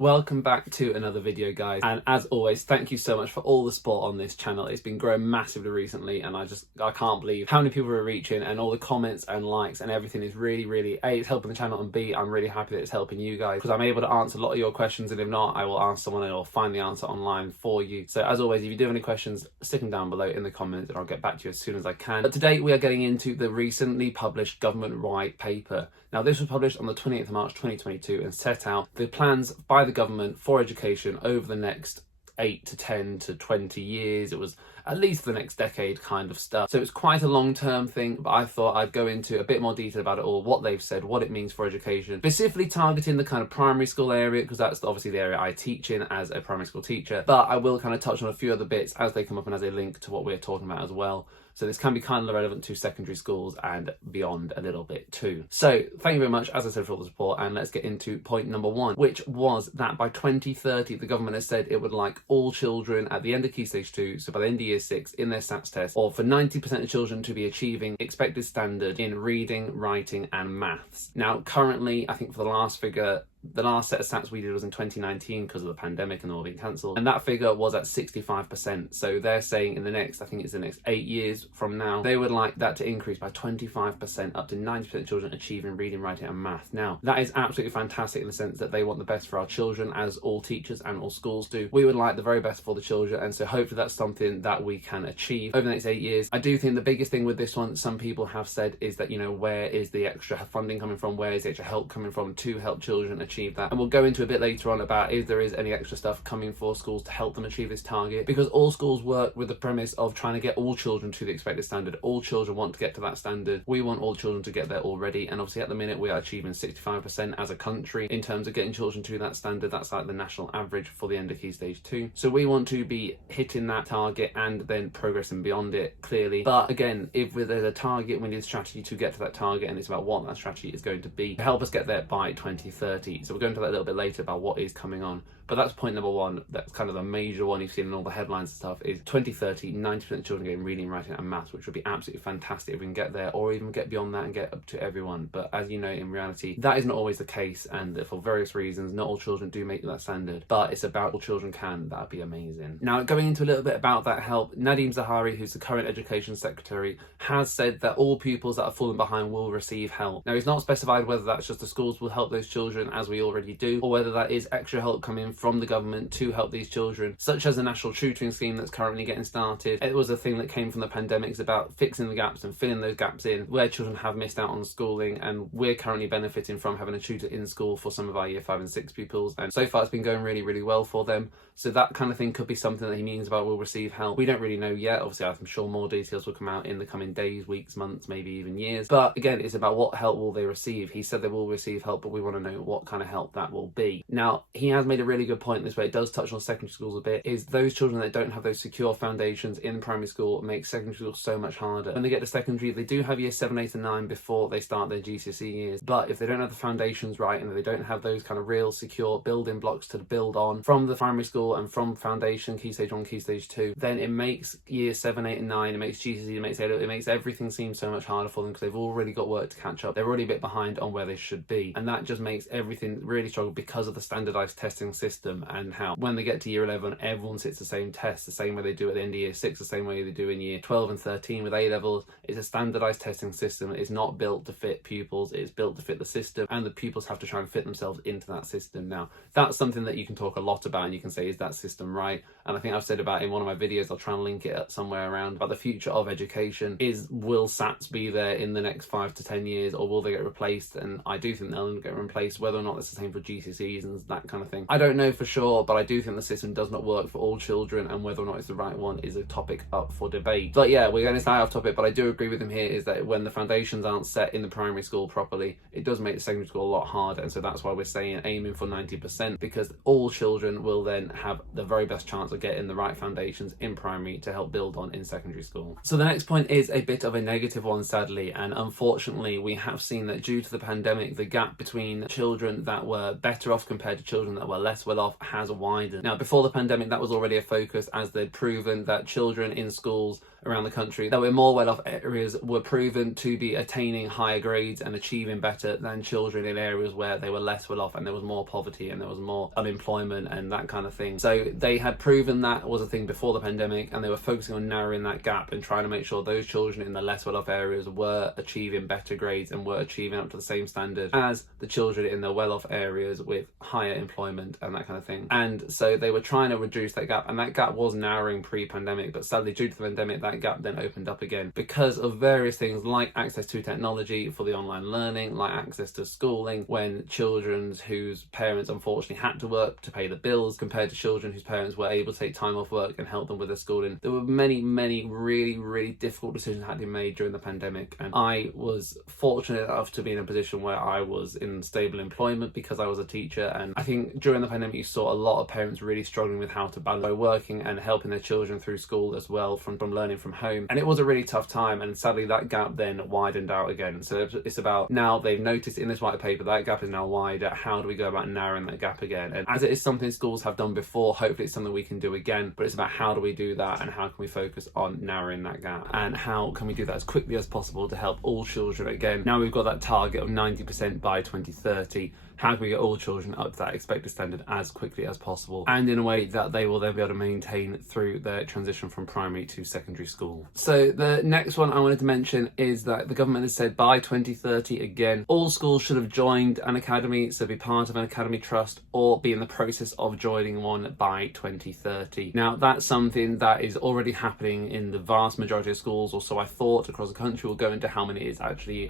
Welcome back to another video, guys, and as always, thank you so much for all the support on this channel. It's been growing massively recently, and I can't believe how many people are reaching, and all the comments and likes and everything is really A, it's helping the channel, and B, I'm really happy that it's helping you guys, because I'm able to answer a lot of your questions, and if not, I will ask someone and I'll find the answer online for you. So as always, if you do have any questions, stick them down below in the comments and I'll get back to you as soon as I can. But today we are getting into the recently published government white paper. Now, this was published on the 28th of March 2022 and set out the plans by the government for education over the next 8 to 10 to 20 years. It was at least the next decade kind of stuff. So it's quite a long-term thing, but I thought I'd go into a bit more detail about it all, what they've said, what it means for education, specifically targeting the kind of primary school area, because that's obviously the area I teach in as a primary school teacher. But I will kind of touch on a few other bits as they come up and as they link to what we're talking about as well. So this can be kind of relevant to secondary schools and beyond a little bit too. So thank you very much, as I said, for all the support, and let's get into point number one, which was that by 2030, the government has said it would like all children at the end of Key Stage 2, so by the end of Year 6, in their SATs test, or for 90% of children to be achieving expected standard in reading, writing and maths. Now, currently, I think for the last figure, the last set of stats we did was in 2019 because of the pandemic and all being cancelled, and that figure was at 65%. So they're saying in the next, I think it's the next 8 years from now, they would like that to increase by 25%, up to 90% of children achieving reading, writing and math. Now, that is absolutely fantastic in the sense that they want the best for our children, as all teachers and all schools do. We would like the very best for the children, and so hopefully that's something that we can achieve over the next 8 years. I do think the biggest thing with this one, some people have said, is that, you know, where is the extra funding coming from? Where is the extra help coming from to help children achieve that? And we'll go into a bit later on about if there is any extra stuff coming for schools to help them achieve this target, because all schools work with the premise of trying to get all children to the expected standard. All children want to get to that standard. We want all children to get there already, and obviously at the minute we are achieving 65% as a country in terms of getting children to that standard. That's like the national average for the end of Key Stage 2. So we want to be hitting that target and then progressing beyond it, clearly. But again, if there's a target, we need a strategy to get to that target, and it's about what that strategy is going to be to help us get there by 2030. So we're going to that a little bit later about what is coming on. But that's point number one. That's kind of the major one you've seen in all the headlines and stuff, is 2030, 90% of children getting reading, writing and maths, which would be absolutely fantastic if we can get there, or even get beyond that and get up to everyone. But as you know, in reality, that is not always the case, and for various reasons, not all children do make that standard, but it's about all children can. That'd be amazing. Now, going into a little bit about that help, Nadeem Zahawi, who's the current Education Secretary, has said that all pupils that are falling behind will receive help. Now, he's not specified whether that's just the schools will help those children, as we already do, or whether that is extra help coming from the government to help these children, such as a national tutoring scheme that's currently getting started. It was a thing that came from the pandemic. It's about fixing the gaps and filling those gaps in where children have missed out on schooling, and we're currently benefiting from having a tutor in school for some of our Year 5 and 6 pupils, and so far it's been going really well for them. So that kind of thing could be something that he means about will receive help. We don't really know yet. Obviously, I'm sure more details will come out in the coming days, weeks, months, maybe even years. But again, it's about what help will they receive. He said they will receive help, but we want to know what kind of help that will be. Now, he has made a really good point this way. It does touch on secondary schools a bit, is those children that don't have those secure foundations in primary school make secondary school so much harder. When they get to secondary, they do have Year 7, 8 and 9 before they start their GCSE years, but if they don't have the foundations right, and if they don't have those kind of real secure building blocks to build on from the primary school and from foundation, Key Stage 1, Key Stage 2, then it makes Year 7, 8 and 9, it makes GCSE, it makes A-level, it makes everything seem so much harder for them, because they've already got work to catch up. They're already a bit behind on where they should be, and that just makes everything really struggle because of the standardized testing system, and how when they get to Year 11, everyone sits the same test, the same way they do at the end of Year 6, the same way they do in Year 12 and 13 with A-levels. It's a standardized testing system. It's not built to fit pupils, it's built to fit the system, and the pupils have to try and fit themselves into that system. Now, that's something that you can talk a lot about, and you can say, is that system right? And I think I've said about in one of my videos, I'll try and link it somewhere around, about the future of education is, will SATs be there in the next 5 to 10 years, or will they get replaced? And I do think they'll get replaced, whether or not it's the same for GCSEs and that kind of thing, I don't know for sure, but I do think the system does not work for all children, and whether or not it's the right one is a topic up for debate. But yeah, we're going to stay off topic, but I do agree with him here, is that when the foundations aren't set in the primary school properly, it does make the secondary school a lot harder, and so that's why we're saying aiming for 90%, because all children will then have the very best chance of getting the right foundations in primary to help build on in secondary school. So the next point is a bit of a negative one, sadly, and unfortunately we have seen that due to the pandemic, the gap between children children that were better off compared to children that were less well off has widened. Now, before the pandemic, that was already a focus, as they'd proven that children in schools around the country that were more well-off areas were proven to be attaining higher grades and achieving better than children in areas where they were less well-off and there was more poverty and there was more unemployment and that kind of thing. So they had proven that was a thing before the pandemic, and they were focusing on narrowing that gap and trying to make sure those children in the less well-off areas were achieving better grades and were achieving up to the same standard as the children in the well-off areas with higher employment and that kind of thing. And so they were trying to reduce that gap, and that gap was narrowing pre-pandemic, but sadly due to the pandemic that gap then opened up again because of various things like access to technology for the online learning, like access to schooling when children whose parents unfortunately had to work to pay the bills compared to children whose parents were able to take time off work and help them with their schooling. There were many really difficult decisions that had to be made during the pandemic, and I was fortunate enough to be in a position where I was in stable employment because I was a teacher. And I think during the pandemic you saw a lot of parents really struggling with how to balance working and helping their children through school as well from learning from home, and it was a really tough time, and sadly that gap then widened out again. So it's about, now they've noticed in this white paper that gap is now wider, how do we go about narrowing that gap again? And as it is something schools have done before, hopefully it's something we can do again, but it's about how do we do that and how can we focus on narrowing that gap and how can we do that as quickly as possible to help all children. Again, now we've got that target of 90% by 2030, how can we get all children up to that expected standard as quickly as possible, and in a way that they will then be able to maintain through their transition from primary to secondary school. So the next one I wanted to mention is that the government has said by 2030, again, all schools should have joined an academy, so be part of an academy trust or be in the process of joining one by 2030. Now that's something that is already happening in the vast majority of schools, or so I thought, across the country. We'll go into how many it is actually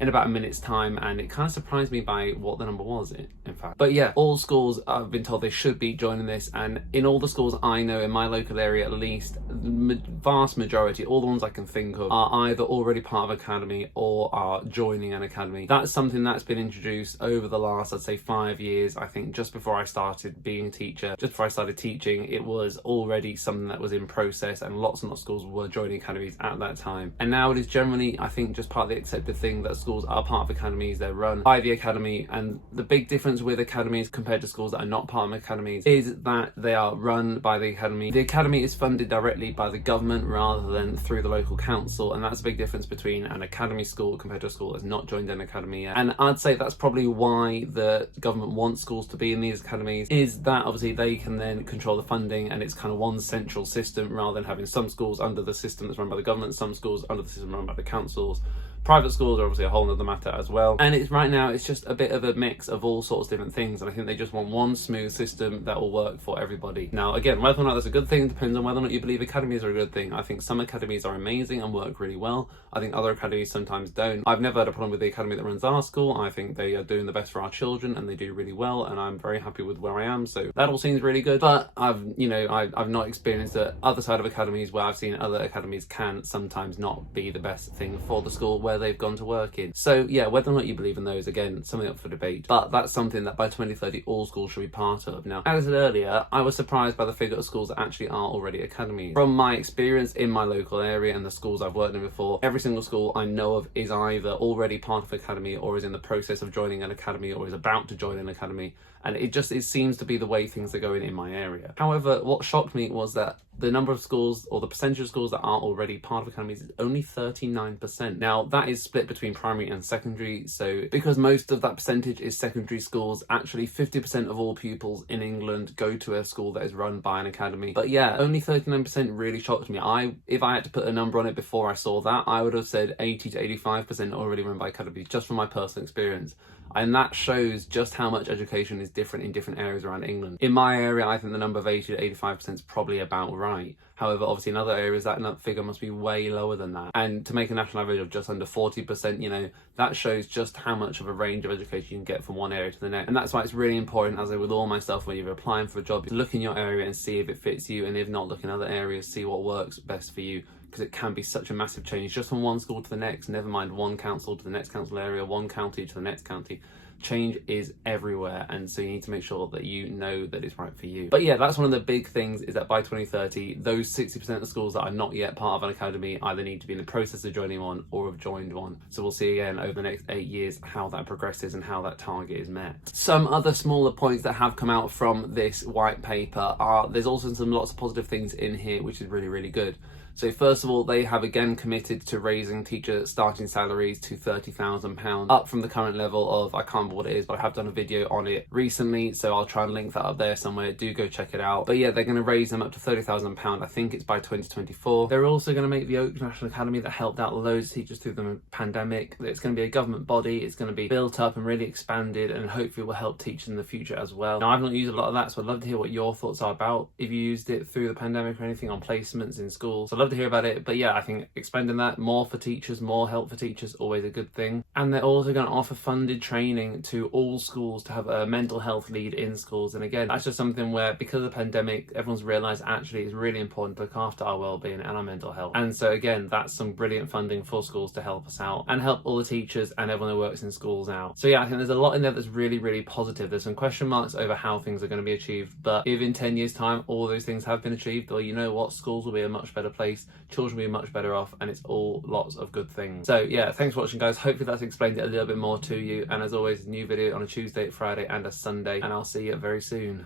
in about a minute's time, and it kind of surprised me by what the number was in fact. But yeah, all schools, I've been told they should be joining this, and in all the schools I know in my local area at least, the vast majority, all the ones I can think of, are either already part of academy or are joining an academy. That's something that's been introduced over the last, I'd say, 5 years. I think just before I started being a teacher, just before I started teaching, it was already something that was in process, and lots and lots of schools were joining academies at that time. And now it is generally, I think, just part of the accepted thing that schools are part of academies. They're run by the academy, and the big difference with academies compared to schools that are not part of academies is that they are run by the academy. The academy is funded directly by the government rather than through the local council, and that's a big difference between an academy school compared to a school that's not joined an academy yet. And I'd say that's probably why the government wants schools to be in these academies, is that obviously they can then control the funding, and it's kind of one central system rather than having some schools under the system that's run by the government, some schools under the system run by the councils. Private schools are obviously a whole other matter as well. And it's right now, it's just a bit of a mix of all sorts of different things. And I think they just want one smooth system that will work for everybody. Now, again, whether or not that's a good thing depends on whether or not you believe academies are a good thing. I think some academies are amazing and work really well. I think other academies sometimes don't. I've never had a problem with the academy that runs our school. I think they are doing the best for our children and they do really well. And I'm very happy with where I am. So that all seems really good. But I've not experienced the other side of academies where I've seen other academies can sometimes not be the best thing for the school where they've gone to work in. So yeah, whether or not you believe in those, again, something up for debate, but that's something that by 2030 all schools should be part of. Now, as I said earlier, I was surprised by the figure of schools that actually are already academies. From my experience in my local area and the schools I've worked in before, every single school I know of is either already part of academy or is in the process of joining an academy or is about to join an academy, and it seems to be the way things are going in my area. However, what shocked me was that the number of schools, or the percentage of schools that are already part of academies, is only 39%. Now, that is split between primary and secondary, so because most of that percentage is secondary schools, actually 50% of all pupils in England go to a school that is run by an academy. But yeah, only 39% really shocked me. If I had to put a number on it before I saw that, I would have said 80 to 85% already run by academies, just from my personal experience. And that shows just how much education is different in different areas around England. In my area, I think the number of 80 to 85% is probably about right. However, obviously in other areas, that figure must be way lower than that. And to make a national average of just under 40%, that shows just how much of a range of education you can get from one area to the next. And that's why it's really important, as I with all myself, when you're applying for a job, look in your area and see if it fits you. And if not, look in other areas, see what works best for you. Because it can be such a massive change just from one school to the next, never mind one council to the next council area, one county to the next county. change is everywhere, and so you need to make sure that you know that it's right for you. But yeah, that's one of the big things, is that by 2030, those 60% of the schools that are not yet part of an academy either need to be in the process of joining one or have joined one. So we'll see again over the next 8 years how that progresses and how that target is met. Some other smaller points that have come out from this white paper are, there's also lots of positive things in here, which is really, really good. So first of all, they have again committed to raising teacher starting salaries to £30,000, up from the current level of, I can't remember what it is, but I have done a video on it recently, so I'll try and link that up there somewhere. Do go check it out. But yeah, they're going to raise them up to £30,000. I think it's by 2024. They're also going to make the Oak National Academy, that helped out loads of teachers through the pandemic. It's going to be a government body. It's going to be built up and really expanded, and hopefully will help teach in the future as well. Now, I've not used a lot of that, so I'd love to hear what your thoughts are about if you used it through the pandemic or anything on placements in schools. So I'd love to hear about it. But yeah, I think expanding that, more for teachers, more help for teachers, always a good thing. And they're also going to offer funded training to all schools to have a mental health lead in schools. And again, that's just something where, because of the pandemic, everyone's realised actually it's really important to look after our well-being and our mental health. And so again, that's some brilliant funding for schools to help us out and help all the teachers and everyone who works in schools out. So yeah, I think there's a lot in there that's really, really positive. There's some question marks over how things are going to be achieved, but if in 10 years time all those things have been achieved, or you know what, schools will be a much better place, children will be much better off, and it's all lots of good things. So yeah, thanks for watching, guys. Hopefully that's explained it a little bit more to you, and as always, a new video on a Tuesday, Friday and a Sunday, and I'll see you very soon.